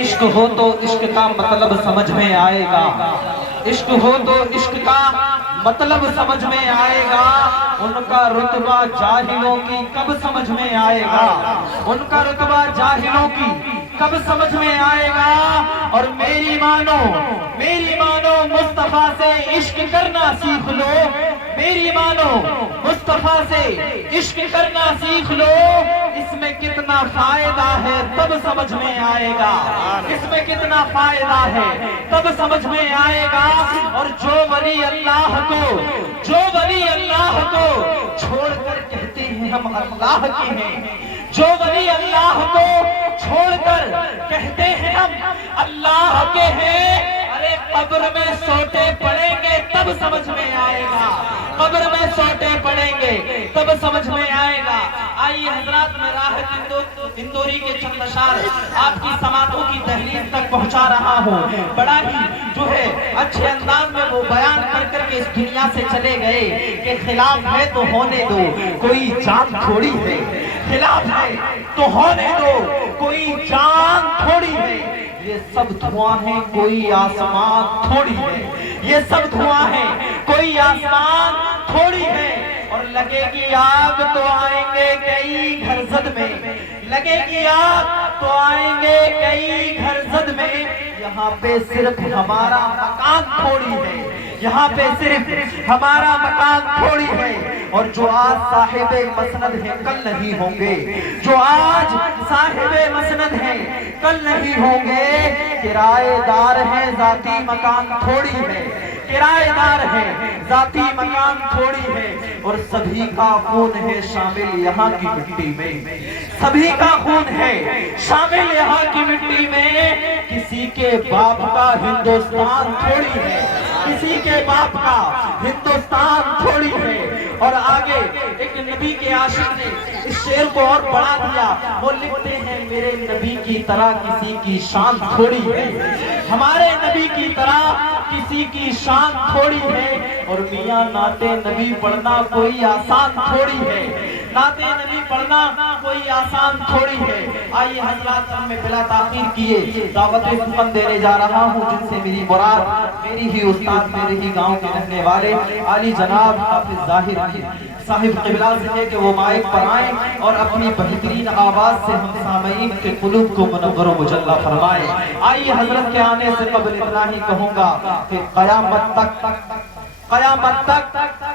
عشق ہو تو عشق کا مطلب سمجھ میں آئے گا، عشق ہو تو عشق کا مطلب سمجھ میں آئے گا، ان کا رتبہ جاہلوں کی کب سمجھ میں آئے گا، ان کا رتبہ جاہلوں کی کب سمجھ میں آئے گا۔ اور میری مانو مصطفیٰ سے عشق کرنا سیکھ لو، میری مانو مصطفیٰ سے عشق کرنا سیکھ لو، اس میں کتنا فائدہ ہے تب سمجھ میں آئے گا، اس میں کتنا فائدہ ہے تب سمجھ میں آئے گا۔ اور جو ولی اللہ کو چھوڑ کر کہتے ہیں ہم اللہ کے ہیں، جو ولی اللہ کو چھوڑ کر کہتے ہیں ہم اللہ کے ہیں، ارے قبر میں سوٹے پڑیں گے تب سمجھ میں آئے گا، قبر میں سوٹے پڑیں گے تب سمجھ میں آئے گا۔ آئیے حضرات، میں راحت اندوری کے چند اشعار آپ کی سماعتوں کی دہلیز تک پہنچا رہا ہوں۔ بڑا ہی جو ہے اچھے انداز میں وہ بیان کر کر کے اس دنیا سے چلے گئے کہ خلاف ہے تو ہونے دو، کوئی جان تھوڑی ہے، خلاف ہے تو ہونے دو، کوئی جان تھوڑی ہے، یہ سب دھواں ہیں کوئی آسمان تھوڑی ہے، یہ سب دھواں ہیں کوئی آسمان تھوڑی ہے۔ اور لگے گی آگ تو آئیں گے کئی گھر زد میں، لگے گی آگ تو آئیں گے کئی گھر زد میں، یہاں پہ صرف ہمارا مکان تھوڑی ہے، یہاں پہ صرف ہمارا مکان تھوڑی ہے۔ اور جو آج صاحب مسند ہیں کل نہیں ہوں گے، جو آج صاحب مسند ہیں کل نہیں ہوں گے، کرائے دار ہیں ذاتی مکان تھوڑی ہے، کرائے دار ہے ذاتی مکان تھوڑی ہے۔ اور سبھی کا خون ہے شامل یہاں کی مٹی میں، سبھی کا خون ہے شامل یہاں کی مٹی میں، کسی کے باپ کا ہندوستان تھوڑی ہے، کسی کے باپ کا ہندوستان تھوڑی ہے۔ اور آگے ایک نبی کے عاشق نے اس شعر کو اور بڑھا دیا، وہ لکھتے ہیں میرے نبی کی طرح کسی کی شان تھوڑی ہے، ہمارے نبی کی طرح کسی کی شان تھوڑی ہے۔ اور میاں نعت نبی پڑھنا کوئی آسان تھوڑی ہے، نعت نبی پڑھنا کوئی آسان تھوڑی ہے۔ آئیے حضرات، ہم میں بلا تاخیر کیے دعوت سخن دینے جا رہا ہوں، جن سے میری مراد میری ہی استاد، میرے ہی گاؤں کے رہنے والے عالی جناب حافظ ظاہر صاحب قبلہ سے ہے کہ وہ مائک پر آئیں اور اپنی بہترین آواز سے ہم سامعین کے قلوب کو منور و مجلہ فرمائیں۔ آئیے حضرت کے آنے سے قبل اتنا ہی کہوں گا کہ قیامت تک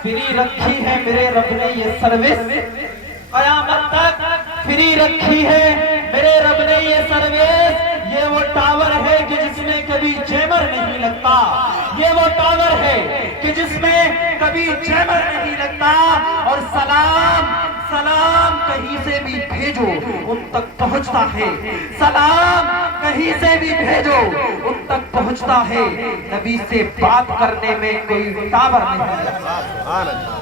فری رکھی ہے میرے رب نے یہ سروس، قیامت تک فری رکھی ہے میرے رب نے یہ سروس۔ یہ وہ ٹاور ہے کہ جس میں کبھی جیمر نہیں لگتا، یہ وہ ٹاور ہے کہ جس میں کبھی جیمر نہیں لگتا۔ اور سلام کہیں سے بھی بھیجو ان تک پہنچتا ہے، سلام کہیں سے بھی بھیجو ان تک پہنچتا ہے، نبی سے بات کرنے میں کوئی ٹاور نہیں لگتا۔